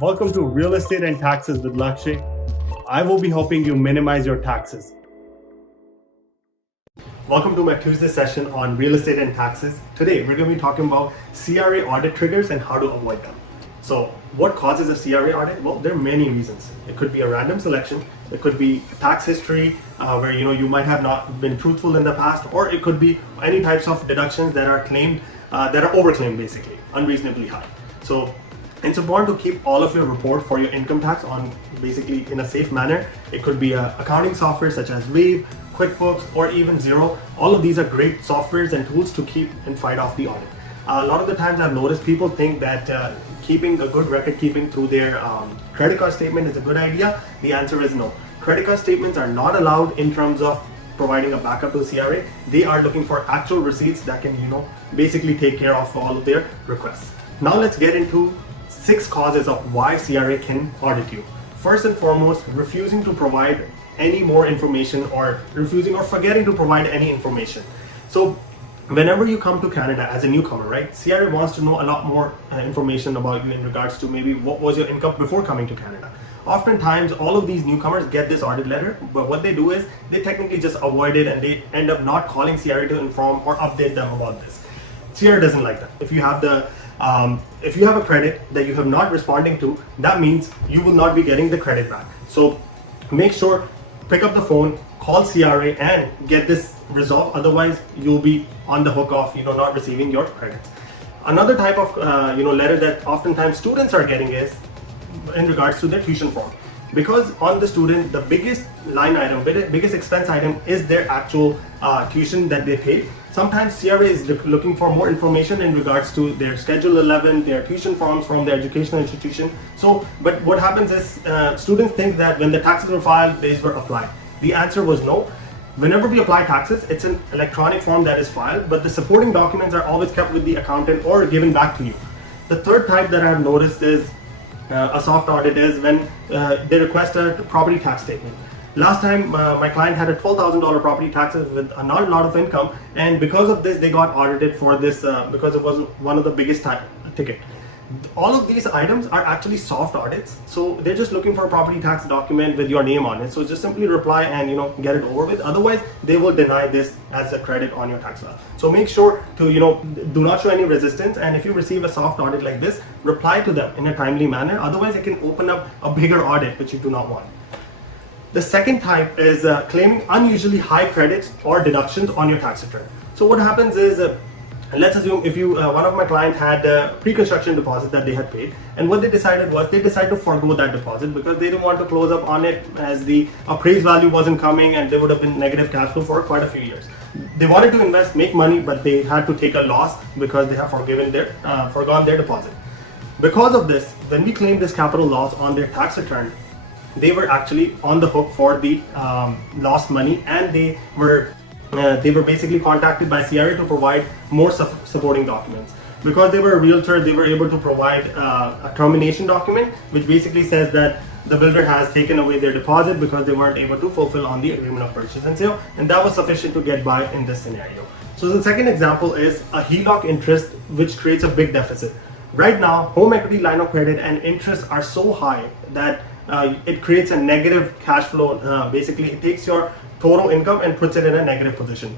Welcome to Real Estate and Taxes with Lakshay. I will be helping you minimize your taxes. Welcome to my Tuesday session on real estate and taxes. Today, we're going to be talking about CRA audit triggers and how to avoid them. So, what causes a CRA audit? Well, there are many reasons. It could be a random selection. It could be tax history, where you might have not been truthful in the past, or it could be any types of deductions that are claimed, that are overclaimed, basically, unreasonably high. So, it's important to keep all of your report for your income tax on basically in a safe manner. It could be accounting software such as Wave, QuickBooks, or even Xero. All of these are great softwares and tools to keep and fight off the audit. A lot of the times I've noticed people think that keeping a good record keeping through their credit card statement is a good idea. The answer is no. Credit card statements are not allowed in terms of providing a backup to the CRA. They are looking for actual receipts that can, basically take care of all of their requests. Now let's get into 6 causes of why CRA can audit you. First and foremost, refusing to provide any more information or refusing or forgetting to provide any information. So whenever you come to Canada as a newcomer, right, CRA wants to know a lot more information about you in regards to maybe what was your income before coming to Canada. Oftentimes, all of these newcomers get this audit letter, but what they do is they technically just avoid it and they end up not calling CRA to inform or update them about this. CRA doesn't like that. If you have a credit that you have not responding to, that means you will not be getting the credit back. So make sure, pick up the phone, call CRA and get this resolved. Otherwise, you'll be on the hook of not receiving your credits. Another type of letter that oftentimes students are getting is in regards to their tuition form. Because on the student, the biggest line item, biggest expense item is their actual tuition that they pay. Sometimes CRA is looking for more information in regards to their Schedule 11, their tuition forms from their educational institution. But what happens is students think that when the taxes were filed, these were applied. The answer was no. Whenever we apply taxes, it's an electronic form that is filed, but the supporting documents are always kept with the accountant or given back to you. The third type that I've noticed is a soft audit is when they request a property tax statement. Last time my client had a $12,000 property taxes with not a lot of income, and because of this they got audited for this because it was one of the biggest ticket. All of these items are actually soft audits, so they're just looking for a property tax document with your name on it. So just simply reply and get it over with. Otherwise, they will deny this as a credit on your tax file. So make sure to do not show any resistance. And if you receive a soft audit like this, reply to them in a timely manner. Otherwise, it can open up a bigger audit which you do not want. The second type is claiming unusually high credits or deductions on your tax return. So what happens is, let's assume if one of my clients had a pre-construction deposit that they had paid, and what they decided was they decided to forego that deposit because they didn't want to close up on it as the appraised value wasn't coming and there would have been negative cash flow for quite a few years. They wanted to invest, make money, but they had to take a loss because they have forgone their deposit. Because of this, when we claimed this capital loss on their tax return, they were actually on the hook for the lost money, and they were basically contacted by CRA to provide more supporting documents. Because they were a realtor, they were able to provide a termination document, which basically says that the builder has taken away their deposit because they weren't able to fulfill on the agreement of purchase and sale, and that was sufficient to get by in this scenario. So the second example is a HELOC interest, which creates a big deficit. Right now, home equity line of credit and interest are so high that it creates a negative cash flow. Basically, it takes your total income and puts it in a negative position.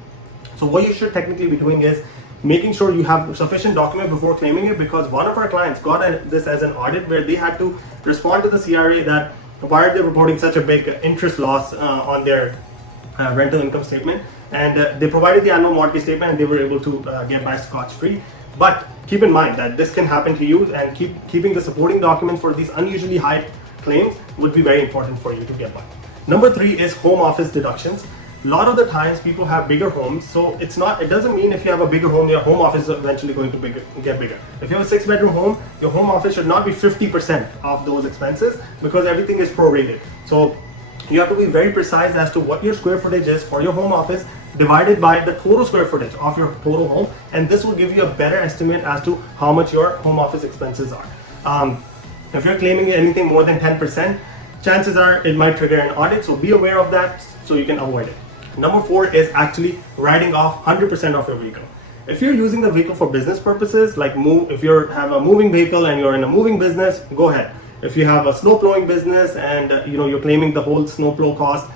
So what you should technically be doing is making sure you have sufficient document before claiming it, because one of our clients got this as an audit where they had to respond to the CRA that why are they reporting such a big interest loss on their rental income statement, and they provided the annual mortgage statement and they were able to get by scotch-free. But keep in mind that this can happen to you, and keeping the supporting documents for these unusually high claims would be very important for you to get by. Number 3 is home office deductions. A lot of the times people have bigger homes, so it doesn't mean if you have a bigger home, your home office is eventually going to get bigger. If you have a 6-bedroom home, your home office should not be 50% of those expenses, because everything is prorated. So you have to be very precise as to what your square footage is for your home office divided by the total square footage of your total home, and this will give you a better estimate as to how much your home office expenses are. If you're claiming anything more than 10%, chances are it might trigger an audit, so be aware of that so you can avoid it. Number 4 is actually writing off 100% of your vehicle. If you're using the vehicle for business purposes, like if you have a moving vehicle and you're in a moving business, go ahead. If you have a snow plowing business and you're claiming the whole snow plow cost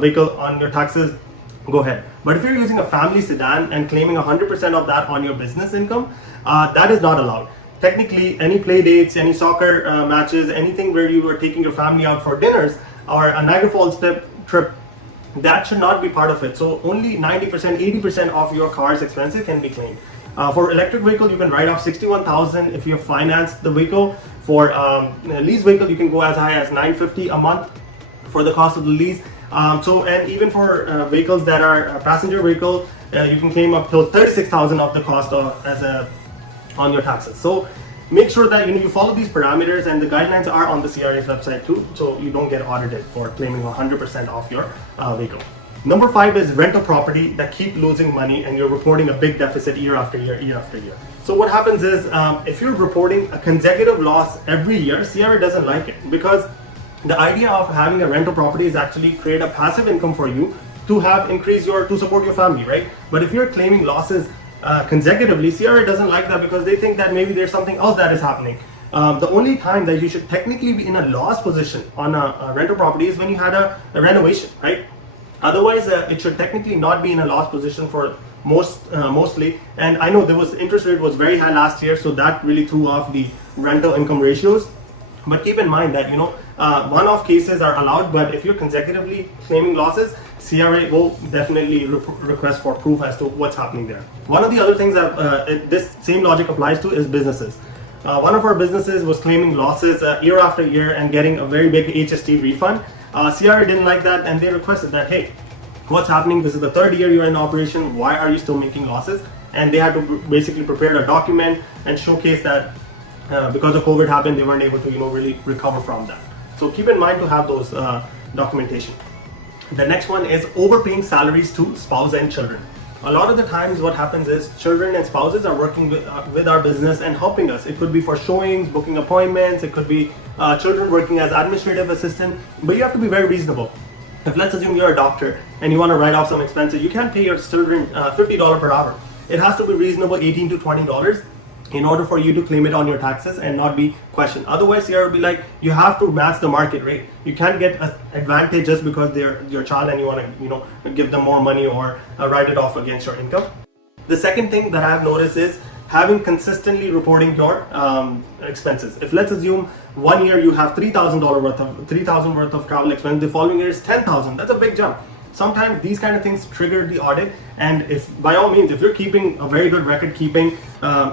vehicle on your taxes, go ahead. But if you're using a family sedan and claiming 100% of that on your business income, that is not allowed. Technically, any play dates, any soccer matches, anything where you are taking your family out for dinners or a Niagara Falls trip, that should not be part of it. So only 90%, 80% of your car's expenses can be claimed. For electric vehicle, you can write off 61,000 if you have financed the vehicle. For lease vehicle, you can go as high as $950 a month for the cost of the lease. And even for vehicles that are passenger vehicle, you can claim up to 36,000 of the cost on your taxes. So make sure that you follow these parameters, and the guidelines are on the CRA's website too, so you don't get audited for claiming 100% of your vehicle. Number 5 is rental property that keep losing money and you're reporting a big deficit year after year, year after year. So what happens is, if you're reporting a consecutive loss every year, CRA doesn't like it, because the idea of having a rental property is actually create a passive income for you to support your family, right? But if you're claiming losses consecutively, CRA doesn't like that, because they think that maybe there's something else that is happening. The only time that you should technically be in a loss position on a rental property is when you had a renovation, right? Otherwise, it should technically not be in a loss position for mostly. And I know interest rate was very high last year, so that really threw off the rental income ratios. But keep in mind that one-off cases are allowed, but if you're consecutively claiming losses, CRA will definitely request for proof as to what's happening there. One of the other things that this same logic applies to is businesses. One of our businesses was claiming losses year after year and getting a very big HST refund. CRA didn't like that, and they requested that, hey, what's happening? This is the 3rd year you're in operation. Why are you still making losses? And they had to basically prepare a document and showcase that because of COVID happened, they weren't able to really recover from that. So keep in mind to have those documentation. The next one is overpaying salaries to spouse and children. A lot of the times what happens is children and spouses are working with our business and helping us. It could be for showings, booking appointments, it could be children working as administrative assistant, but you have to be very reasonable. If let's assume you're a doctor and you want to write off some expenses, you can't pay your children $50 per hour. It has to be reasonable, $18 to $20, in order for you to claim it on your taxes and not be questioned. Otherwise, CRA will be like, you have to match the market rate. You can't get an advantage just because they're your child and you want to give them more money or write it off against your income. The second thing that I have noticed is having consistently reporting your expenses. If let's assume one year you have $3,000 worth of travel expense, the following year is $10,000. That's a big jump. Sometimes these kind of things trigger the audit, and if by all means, if you're keeping a very good record keeping,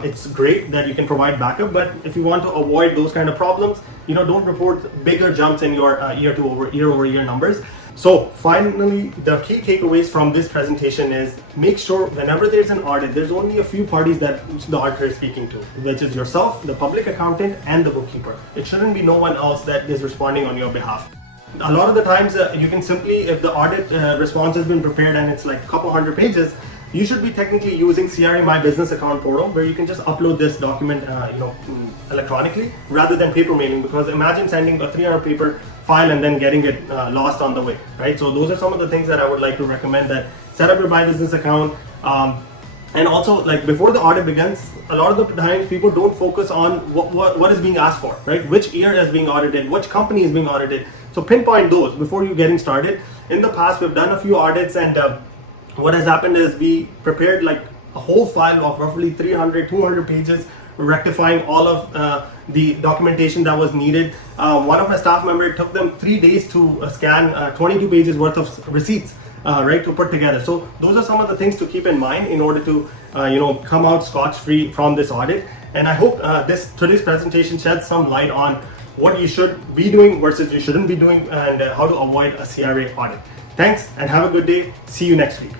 it's great that you can provide backup. But if you want to avoid those kind of problems, don't report bigger jumps in your year over year numbers. So finally, the key takeaways from this presentation is make sure whenever there's an audit, there's only a few parties that the auditor is speaking to, which is yourself, the public accountant, and the bookkeeper. It shouldn't be no one else that is responding on your behalf. A lot of the times you can simply, if the audit response has been prepared and it's like a couple hundred pages, you should be technically using CRA My Business Account portal, where you can just upload this document electronically rather than paper mailing, because imagine sending a 300 paper file and then getting it lost on the way, right? So those are some of the things that I would like to recommend, that set up your My Business Account. And also, like before the audit begins, a lot of the times people don't focus on what is being asked for, right? Which year is being audited, which company is being audited. So pinpoint those before you getting started. In the past, we've done a few audits, and what has happened is we prepared like a whole file of roughly 200 pages, rectifying all of the documentation that was needed. One of my staff members took them 3 days to scan 22 pages worth of receipts. Right, to put together. So those are some of the things to keep in mind in order to come out scotch-free from this audit. And I hope today's presentation sheds some light on what you should be doing versus you shouldn't be doing, and how to avoid a CRA audit. Thanks, and have a good day. See you next week.